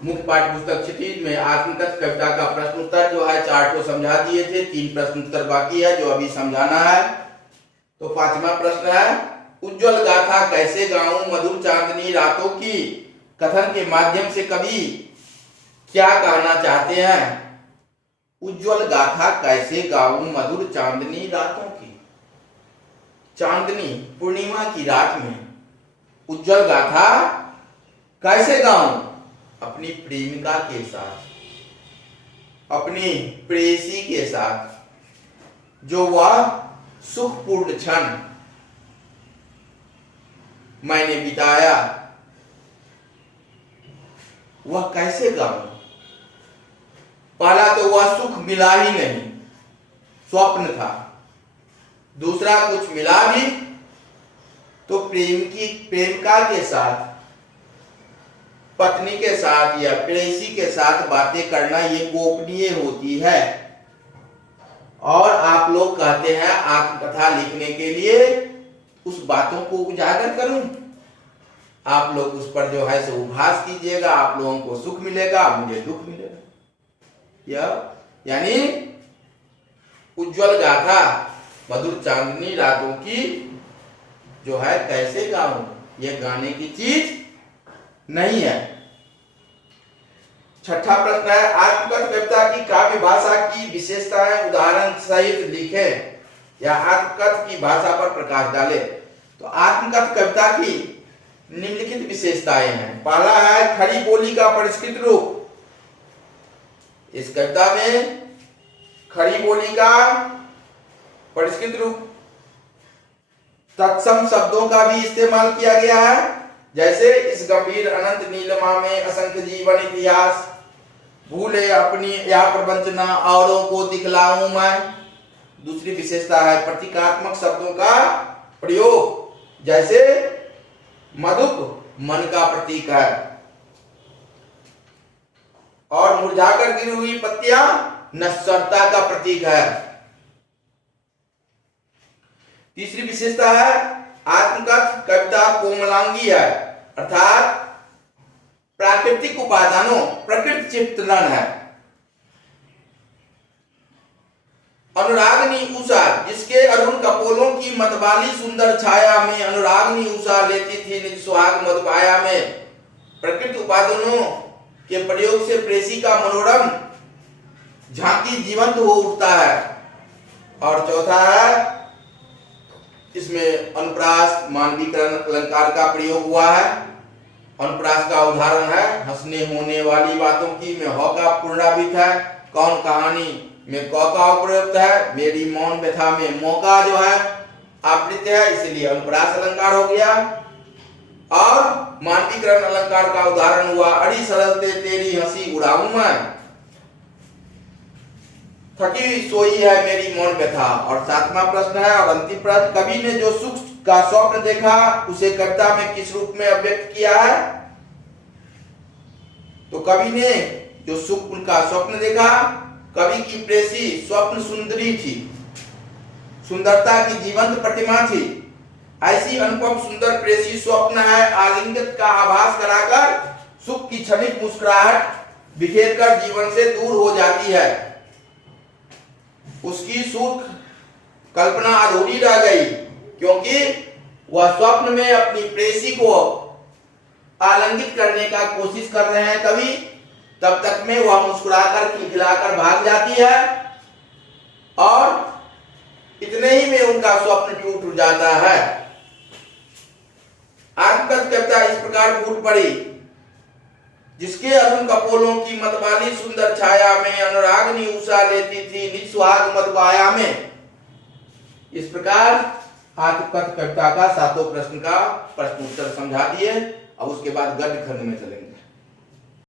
मुख्य पाठ्य पुस्तक क्षितिज में आत्मकथ कविता का प्रश्न उत्तर जो है 4 को समझा दिए थे, 3 प्रश्न उत्तर बाकी है जो अभी समझाना है। तो 5वां प्रश्न है, उज्जवल गाथा कैसे गाऊं मधुर चांदनी रातों की, कथन के माध्यम से कवि क्या कहना चाहते हैं? उज्जवल गाथा कैसे गाऊं मधुर चांदनी रातों की। चांदनी पूर्णिमा की रात में उज्जवल गाथा कैसे गाऊं? अपनी प्रेमिका के साथ, अपनी प्रेयसी के साथ, जो वह सुखपूर्ण क्षण मैंने बिताया वह कैसे गाऊं? पहला तो वह सुख मिला ही नहीं, स्वप्न था। दूसरा कुछ मिला भी तो प्रेमिका के साथ, पत्नी के साथ या प्रेयसी के साथ बातें करना ये गोपनीय होती है। और आप लोग कहते हैं आत्मकथा लिखने के लिए उस बातों को उजागर करूं, आप लोग उस पर जो है सो उपहास कीजिएगा, आप लोगों को सुख मिलेगा, मुझे दुख मिलेगा। यह यानी उज्जवल गाथा मधुर चांदनी रातों की जो है कैसे गाऊं, यह गाने की चीज नहीं है। 6ठा प्रश्न है, आत्मकथ कविता की काव्य भाषा की विशेषताएं उदाहरण सहित लिखें या आत्मकथ की भाषा पर प्रकाश डालें। तो आत्मकथ कविता की निम्नलिखित विशेषताएं हैं। पहला है खड़ी बोली का परिष्कृत रूप। इस कविता में खड़ी बोली का परिष्कृत रूप, तत्सम शब्दों का भी इस्तेमाल किया गया है, जैसे इस गंभीर अनंत नीलिमा में असंख्य जीवन इतिहास, भूले अपनी या प्रवंचना औरों को दिखलाऊं मैं। दूसरी विशेषता है प्रतीकात्मक शब्दों का प्रयोग, जैसे मधुप मन का प्रतीक है और मुरझाकर गिरी हुई पत्तियां नश्वरता का प्रतीक है। तीसरी विशेषता है आत्मकथ कविता कोमलांगी है, अर्थात प्राकृतिक उपादानों प्रकृति चित्रण है। अनुरागनी उषा, जिसके अरुण कपोलों की मतवाली सुंदर छाया में अनुरागनी उषा लेती थी निज सुहाग मधुपाया में। प्रकृति उपादानों के प्रयोग से प्रेसी का मनोरम झांकी जीवंत हो उठता है। और चौथा है, इसमें अनुप्रास मानवीकरण अलंकार का प्रयोग हुआ है। अनुप्रास का उदाहरण है हंसने होने वाली बातों की में ह का पुनरावृत्त है, कौन कहानी में क का प्रयुक्त है, मेरी मौन व्यथा में मौ का जो है आवृत्त है, इसलिए अनुप्रास अलंकार हो गया। और मानवीकरण अलंकार का उदाहरण हुआ अड़ी सरलते तेरी हंसी उड़ाऊं मैं, थकी सोई है मेरी मौन व्यथा। और 7वां प्रश्न है और अंतिम प्रश्न, कवि ने जो सुख का स्वप्न देखा उसे कविता में किस रूप में अभिव्यक्त किया है? तो कवि ने जो सुख का स्वप्न देखा, कवि की प्रेसी स्वप्न सुंदरी थी, सुंदरता की जीवंत प्रतिमा थी। ऐसी अनुपम सुंदर प्रेसी स्वप्न है आलिंगन का आभास कराकर सुख की क्षणिक मुस्कुराहट बिखेरकर जीवन से दूर हो जाती है। उसकी सुख कल्पना अधूरी रह गई, क्योंकि वह स्वप्न में अपनी प्रेसी को आलिंगित करने का कोशिश कर रहे हैं कवि, तब तक में वह मुस्कुराकर खिलखिलाकर भाग जाती है और इतने ही में उनका स्वप्न टूट जाता है। आत्मकथ कविता इस प्रकार फूट पड़ी, जिसके अरुण कपोलों की मतवाली सुंदर छाया में अनुरागनी उषा लेती थी निज सुहाग मधुपाया में। इस प्रकार आत्मकथ कविता का 7 प्रश्न का प्रश्न उत्तर समझा दिए। अब उसके बाद गद्य खंड में चलेंगे।